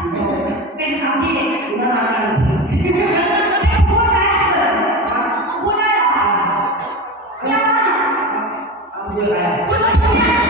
สีส้มเป็นคำที่คือน่ารักกันพูดได้เหรอพูดได้เหรอยังเอาคืออะไรพูดอะไร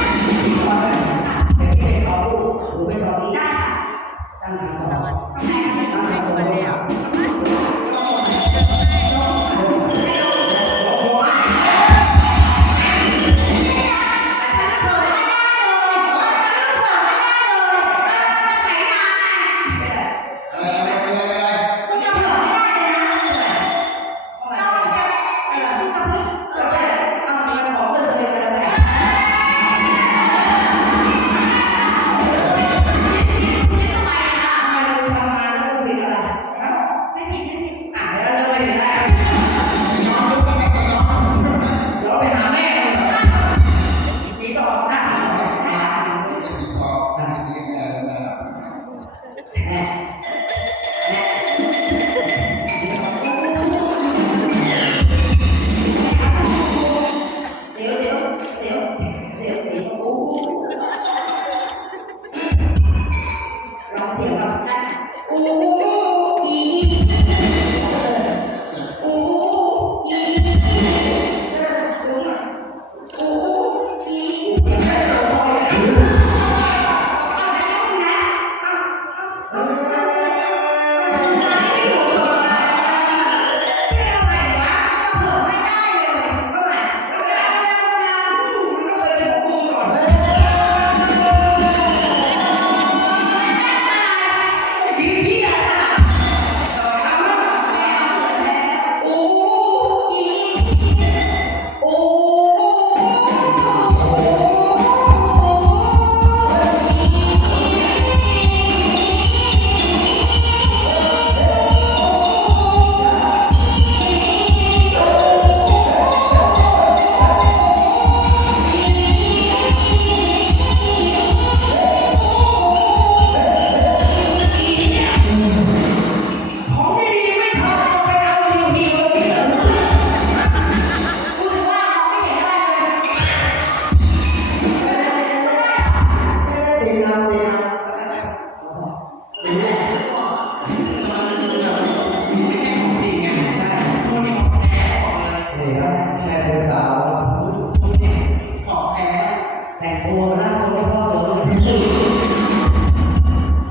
แต่งตัวมาแล้วสมมติพ่อเสือเลย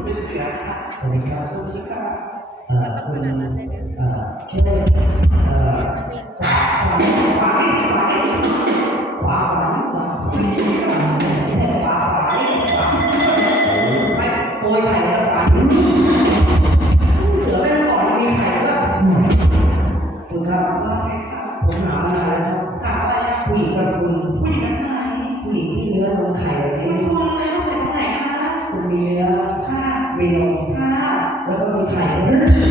เป็นเสือค่ะสวัสดีครับสวัสดีค่ะเอ่อคุณเอ่อชื่อเอ่อขวาขวาขวาขวาขวาขวาขวาไม่ใช่ขวาขวาขวาไม่โกยไข่แล้วขวาเสือไม่ต้องก่อนมีไข่ด้วยคุณครับว่าไงครับผมถามอะไรครับถามอะไรอะผู้หญิงกับคุณผู้หญิงไหนผู้หญิงที่เนื้อนมไข่แบบคุนี้ณคนอะไรต้องไปไหนคะ คุณมีเนื้อค่ะมีนมค่ะ แล้วก็มีไข่ด้วย